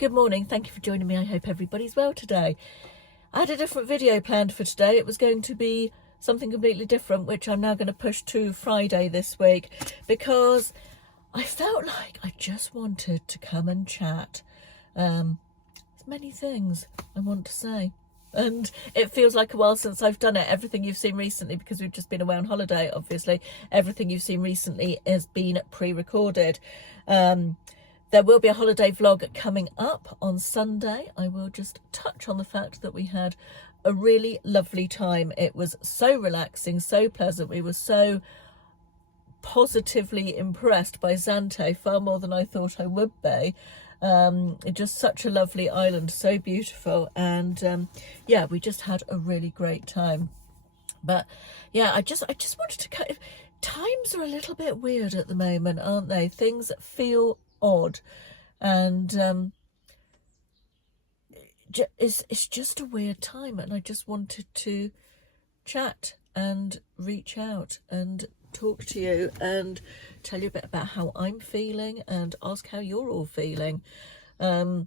Good morning, thank you for joining me. I hope everybody's well today. I had a different video planned for today. It was going to be something completely different, which I'm now going to push to Friday this week, because I felt like I just wanted to come and chat. There's many things I want to say, and it feels like a while since I've done it. Everything you've seen recently, because we've just been away on holiday, obviously, everything you've seen recently has been pre-recorded. There will be a holiday vlog coming up on Sunday. I will just touch on the fact that we had a really lovely time. It was so relaxing, so pleasant. We were so positively impressed by Zante, far more than I thought I would be. Just such a lovely island, so beautiful, and yeah, we just had a really great time. But yeah, I just wanted to times are a little bit weird at the moment, aren't they? Things feel odd, and it's just a weird time, and I just wanted to chat and reach out and talk to you and tell you a bit about how I'm feeling and ask how you're all feeling. It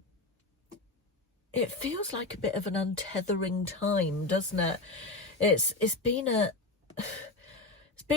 feels like a bit of an untethering time, doesn't it? It's been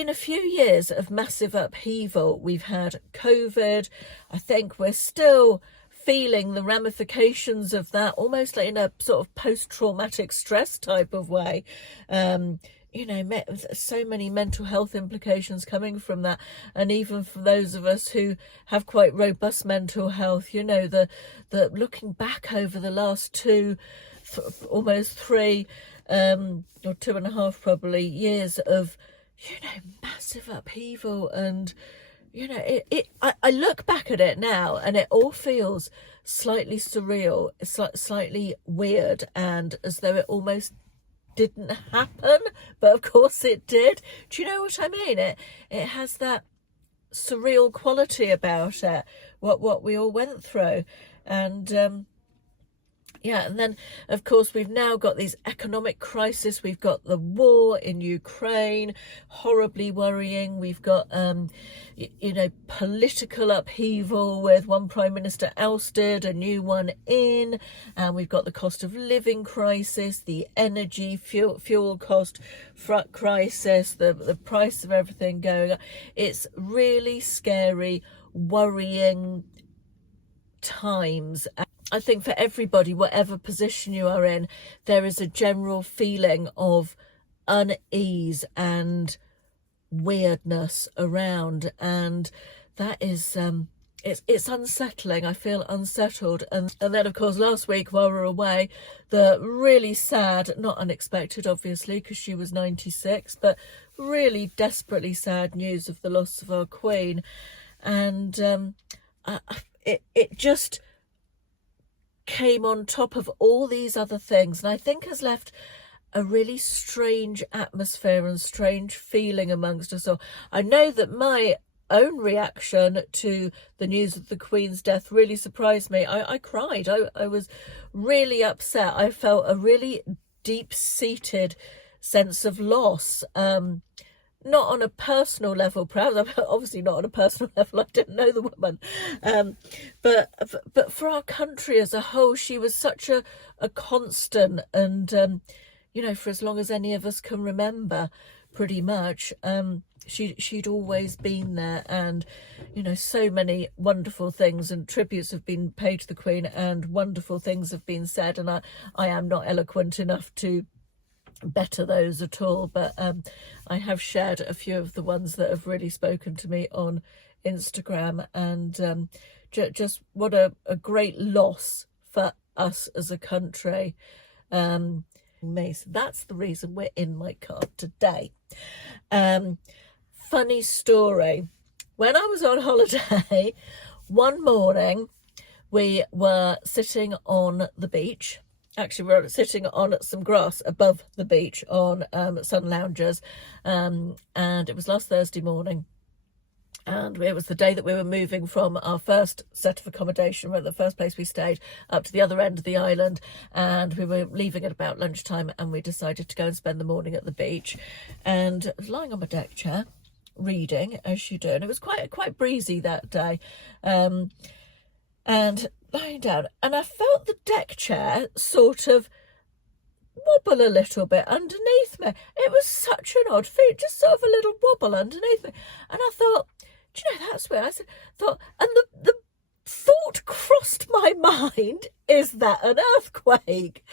a few years of massive upheaval. We've had COVID. I think we're still feeling the ramifications of that, almost like in a sort of post-traumatic stress type of way. You know, so many mental health implications coming from that. And even for those of us who have quite robust mental health, you know, the looking back over the last almost three, or 2.5 probably, years of, you know, massive upheaval. And, you know, I look back at it now and it all feels slightly surreal. It's slightly weird, and as though it almost didn't happen, but of course it did. Do you know what I mean? It has that surreal quality about it, what we all went through. And yeah, and then of course we've now got these economic crisis. We've got the war in Ukraine, horribly worrying. We've got you know, political upheaval with one prime minister ousted, a new one in, and we've got the cost of living crisis, the energy fuel cost crisis, the price of everything going up. It's really scary, worrying times. I think for everybody, whatever position you are in, there is a general feeling of unease and weirdness around, and that is it's unsettling. I feel unsettled. And then of course last week while we were away, the really sad, not unexpected obviously because she was 96, but really desperately sad news of the loss of our Queen. And it just came on top of all these other things, and I think has left a really strange atmosphere and strange feeling amongst us all. I know that my own reaction to the news of the Queen's death really surprised me. I cried. I was really upset. I felt a really deep-seated sense of loss. Not on a personal level, perhaps. Obviously not on a personal level. I didn't know the woman. But for our country as a whole, she was such a constant. And, you know, for as long as any of us can remember, pretty much, she'd always been there. And, you know, so many wonderful things and tributes have been paid to the Queen, and wonderful things have been said. And I am not eloquent enough to better those at all, but I have shared a few of the ones that have really spoken to me on Instagram, and just what a great loss for us as a country. So that's the reason we're in my car today. Funny story. When I was on holiday, one morning we were sitting on the beach. Actually, we were sitting on some grass above the beach on sun loungers, and it was last Thursday morning, and it was the day that we were moving from our first set of accommodation, where the first place we stayed, up to the other end of the island, and we were leaving at about lunchtime, and we decided to go and spend the morning at the beach. And I was lying on my deck chair reading, as you do, and it was quite breezy that day. And lying down, and I felt the deck chair sort of wobble a little bit underneath me. It was such an odd feat, just sort of a little wobble underneath me. And I thought, do you know, that's weird. Thought, and the thought crossed my mind, is that an earthquake?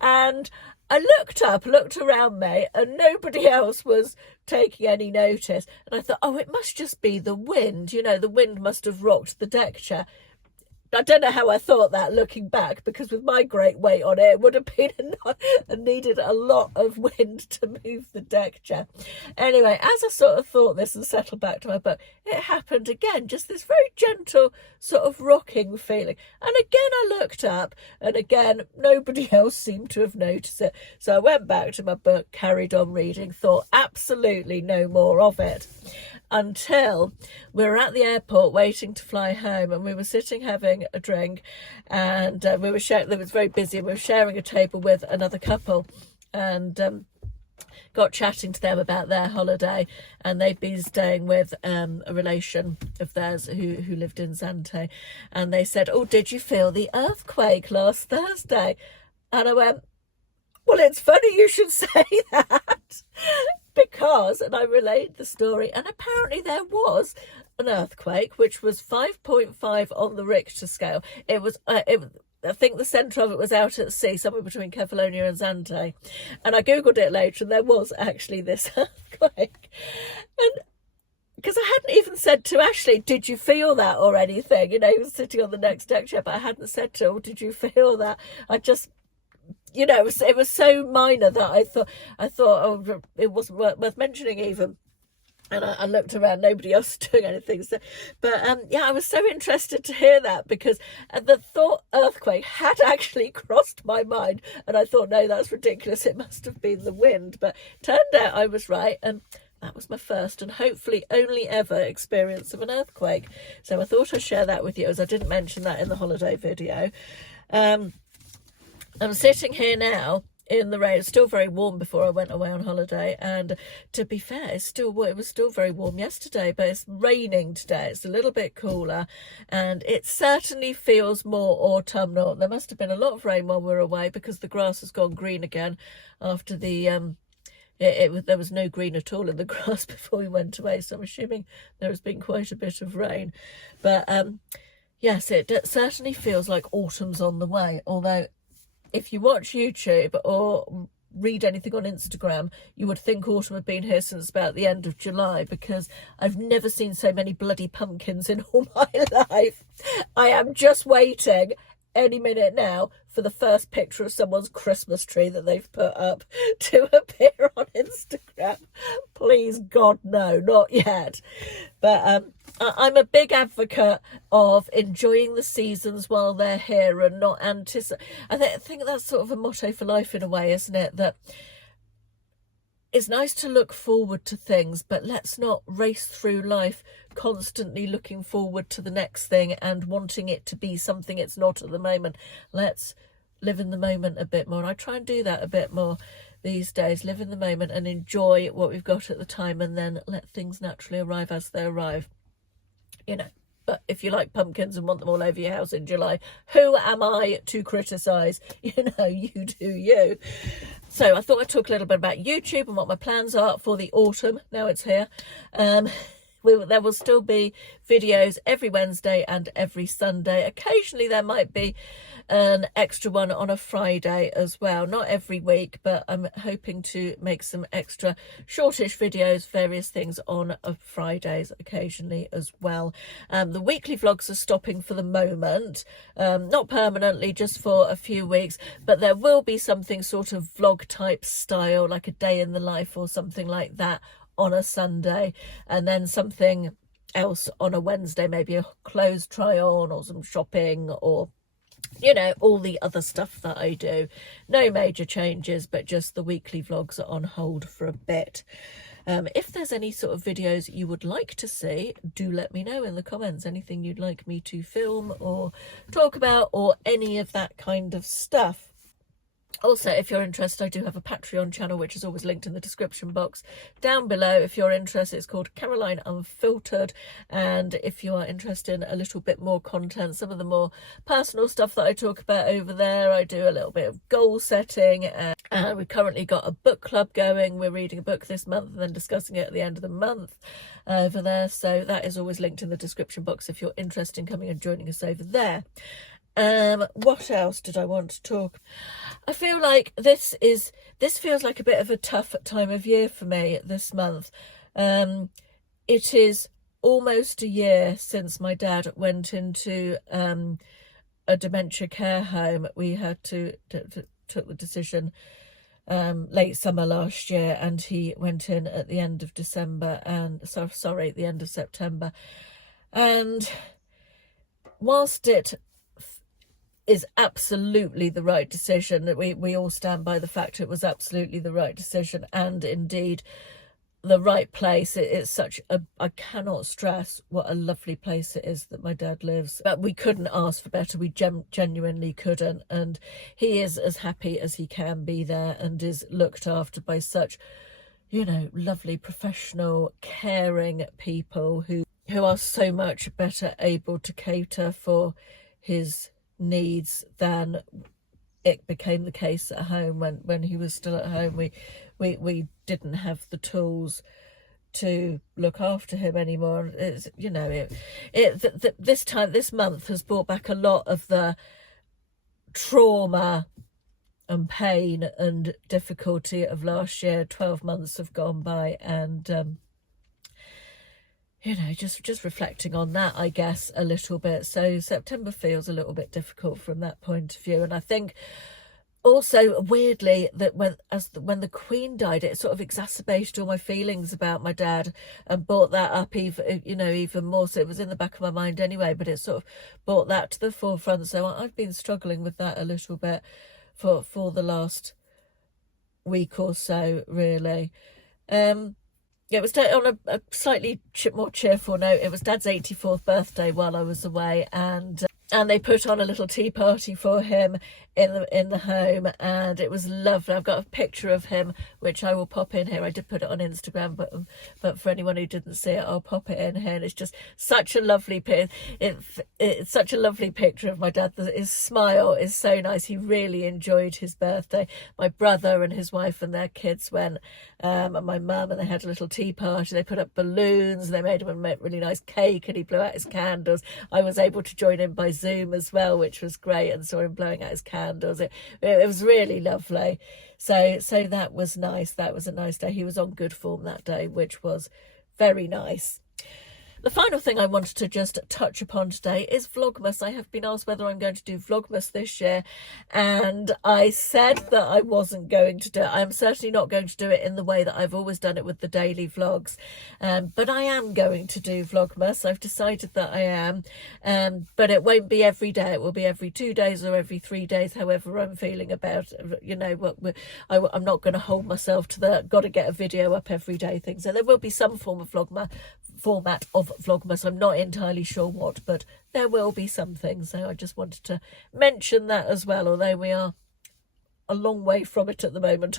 And I looked up, looked around me, and nobody else was taking any notice. And I thought, oh, it must just be the wind. You know, the wind must have rocked the deck chair. I don't know how I thought that looking back, because with my great weight on it, it would have been needed a lot of wind to move the deck chair. Anyway, as I sort of thought this and settled back to my book, it happened again, just this very gentle sort of rocking feeling. And again, I looked up, and again, nobody else seemed to have noticed it. So I went back to my book, carried on reading, thought absolutely no more of it. Until we were at the airport waiting to fly home, and we were sitting having a drink, and we were sharing. It was very busy, and we were sharing a table with another couple, and got chatting to them about their holiday, and they'd been staying with a relation of theirs who lived in Zante, and they said, "Oh, did you feel the earthquake last Thursday?" And I went, "Well, it's funny you should say that." Because, and I relayed the story, and apparently there was an earthquake, which was 5.5 on the Richter scale. It was, I think the centre of it was out at sea, somewhere between Kefalonia and Zante. And I Googled it later, and there was actually this earthquake. And because I hadn't even said to Ashley, "Did you feel that?" or anything. You know, he was sitting on the next deck chair, but I hadn't said to him, "Oh, did you feel that?" I just, you know, it was so minor that I thought, oh, it wasn't worth mentioning even. And I looked around, nobody else was doing anything. So, but yeah, I was so interested to hear that, because the thought earthquake had actually crossed my mind, and I thought, no, that's ridiculous. It must have been the wind. But turned out I was right, and that was my first and hopefully only ever experience of an earthquake. So I thought I'd share that with you, as I didn't mention that in the holiday video. I'm sitting here now in the rain. It's still very warm before I went away on holiday, and to be fair, it was still very warm yesterday, but it's raining today. It's a little bit cooler, and it certainly feels more autumnal. There must have been a lot of rain while we were away, because the grass has gone green again after the there was no green at all in the grass before we went away, so I'm assuming there has been quite a bit of rain. But yes, it certainly feels like autumn's on the way, although if you watch YouTube or read anything on Instagram, you would think autumn had been here since about the end of July, because I've never seen so many bloody pumpkins in all my life. I am just waiting any minute now for the first picture of someone's Christmas tree that they've put up to appear on Instagram. Please, God, no, not yet. But I'm a big advocate of enjoying the seasons while they're here and not anticipate. I think that's sort of a motto for life in a way, isn't it? That it's nice to look forward to things, but let's not race through life constantly looking forward to the next thing and wanting it to be something it's not at the moment. Let's live in the moment a bit more. And I try and do that a bit more these days. Live in the moment and enjoy what we've got at the time, and then let things naturally arrive as they arrive. You know, but if you like pumpkins and want them all over your house in July, who am I to criticise? You know, you do you. So I thought I'd talk a little bit about YouTube and what my plans are for the autumn. Now it's here. There will still be videos every Wednesday and every Sunday. Occasionally there might be an extra one on a Friday as well. Not every week, but I'm hoping to make some extra shortish videos, various things on Fridays occasionally as well. The weekly vlogs are stopping for the moment, not permanently, just for a few weeks, but there will be something sort of vlog type style, like a day in the life or something like that on a Sunday, and then something else on a Wednesday, maybe a clothes try on or some shopping, or you know, all the other stuff that I do. No major changes, but just the weekly vlogs are on hold for a bit. If there's any sort of videos you would like to see, do let me know in the comments. Anything you'd like me to film or talk about, or any of that kind of stuff. Also, if you're interested, I do have a Patreon channel, which is always linked in the description box down below. If you're interested, it's called Caroline Unfiltered. And if you are interested in a little bit more content, some of the more personal stuff that I talk about over there, I do a little bit of goal setting. And we've currently got a book club going. We're reading a book this month and then discussing it at the end of the month over there. So that is always linked in the description box if you're interested in coming and joining us over there. What else did I want to talk? I feel like this feels like a bit of a tough time of year for me this month. It is almost a year since my dad went into a dementia care home. We had to took the decision late summer last year, and he went in at the end of December, and at the end of September. And whilst it is absolutely the right decision, that we all stand by the fact it was absolutely the right decision, and indeed the right place. It's such a, I cannot stress what a lovely place it is that my dad lives. But we couldn't ask for better. We genuinely couldn't. And he is as happy as he can be there, and is looked after by such, you know, lovely, professional, caring people who are so much better able to cater for his needs than it became the case at home. When he was still at home, we didn't have the tools to look after him anymore. It's, you know, this month has brought back a lot of the trauma and pain and difficulty of last year. 12 months have gone by, and you know, just reflecting on that, I guess, a little bit. So September feels a little bit difficult from that point of view. And I think also, weirdly, that when the Queen died, it sort of exacerbated all my feelings about my dad and brought that up even more. So it was in the back of my mind anyway, but it sort of brought that to the forefront. So I've been struggling with that a little bit for the last week or so, really. It was on a slightly more cheerful note. It was Dad's 84th birthday while I was away, and they put on a little tea party for him in the home, and it was lovely. I've got a picture of him which I will pop in here. I did put it on Instagram, but for anyone who didn't see it, I'll pop it in here. And it's just such a lovely picture. It's such a lovely picture of my dad. His smile is so nice. He really enjoyed his birthday. My brother and his wife and their kids went, and my mum, and they had a little tea party. They put up balloons, and they made him a really nice cake, and he blew out his candles. I was able to join in by Zoom as well, which was great, and saw him blowing out his candles. It was really lovely. So that was nice. That was a nice day. He was on good form that day, which was very nice. The final thing I wanted to just touch upon today is Vlogmas. I have been asked whether I'm going to do Vlogmas this year, and I said that I wasn't going to do it. I'm certainly not going to do it in the way that I've always done it with the daily vlogs, but I am going to do Vlogmas. I've decided that I am, but it won't be every day. It will be every 2 days or every 3 days, however I'm feeling about, you know, I'm not going to hold myself to the got to get a video up every day thing. So there will be some form of format of Vlogmas. I'm not entirely sure what, but there will be something. So I just wanted to mention that as well, although we are a long way from it at the moment.